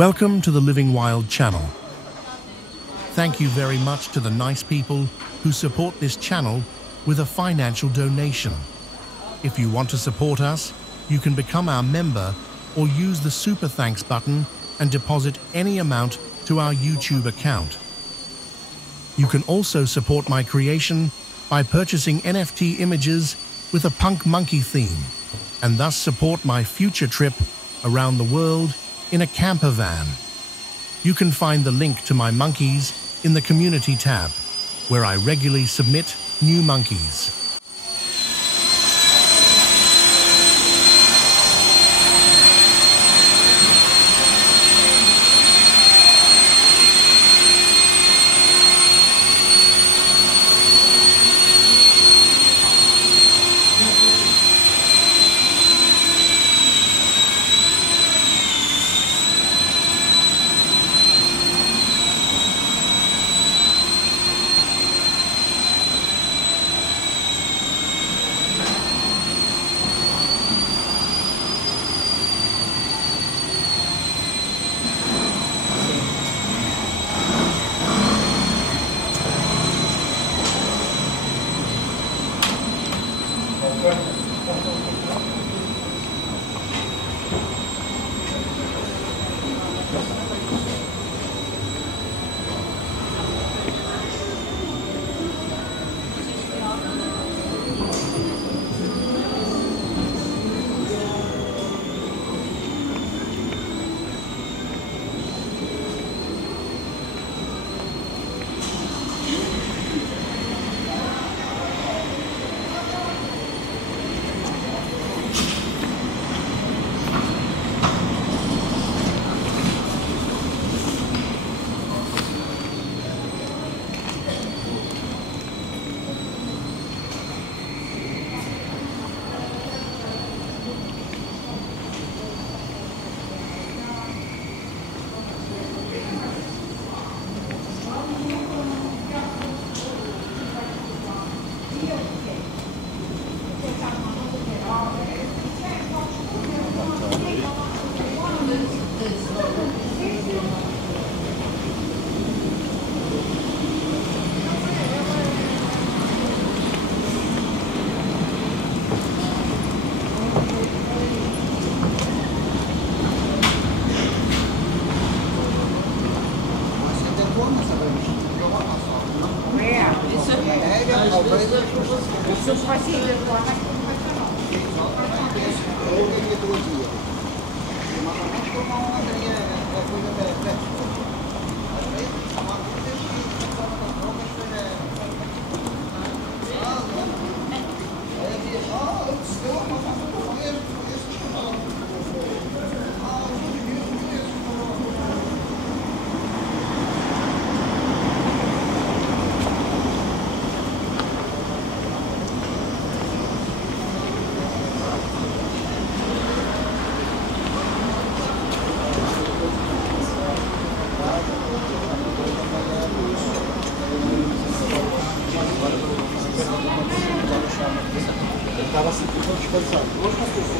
Welcome to the Living Wild channel. Thank you very much to the nice people who support this channel with a financial donation. If you want to support us, you can become our member or use the Super Thanks button and deposit any amount to our YouTube account. You can also support my creation by purchasing NFT images with a punk monkey theme, and thus support my future trip around the world in a camper van. You can find the link to my monkeys in the community tab, where I regularly submit new monkeys.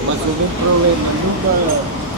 Mas houve um problema, nunca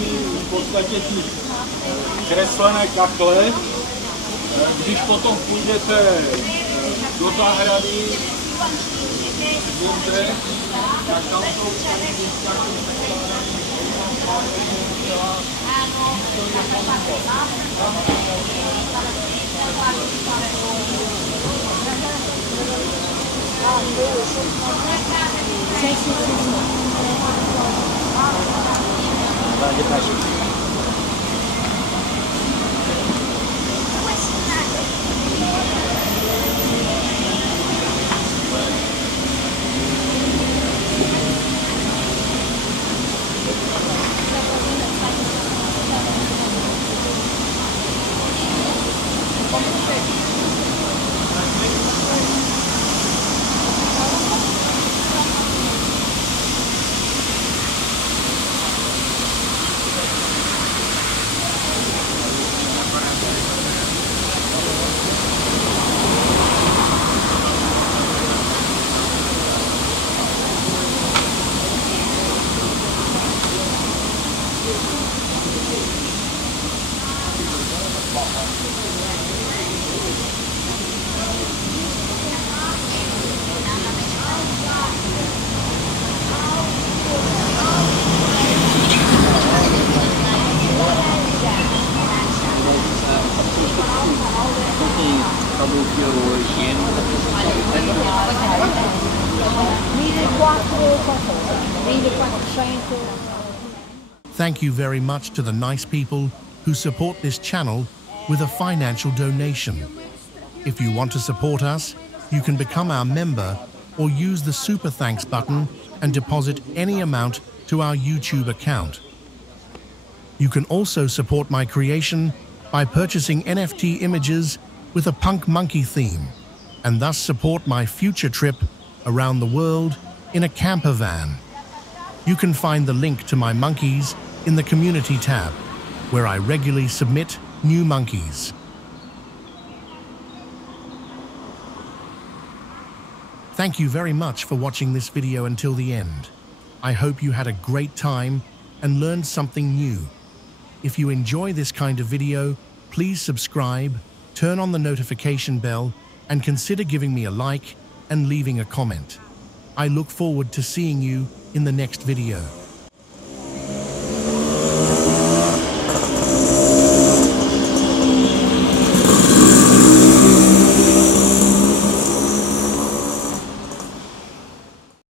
V podstatě ty kreslené kakle. Když potom půjdete do zahrady, dobře, tak tam jsou Thank you very much to the nice people who support this channel with a financial donation. If you want to support us, you can become our member or use the Super Thanks button and deposit any amount to our YouTube account. You can also support my creation by purchasing NFT images with a punk monkey theme, and thus support my future trip around the world in a camper van. You can find the link to my monkeys in the community tab, where I regularly submit new monkeys. Thank you very much for watching this video until the end. I hope you had a great time and learned something new. If you enjoy this kind of video, please subscribe, turn on the notification bell, and consider giving me a like and leaving a comment. I look forward to seeing you in the next video.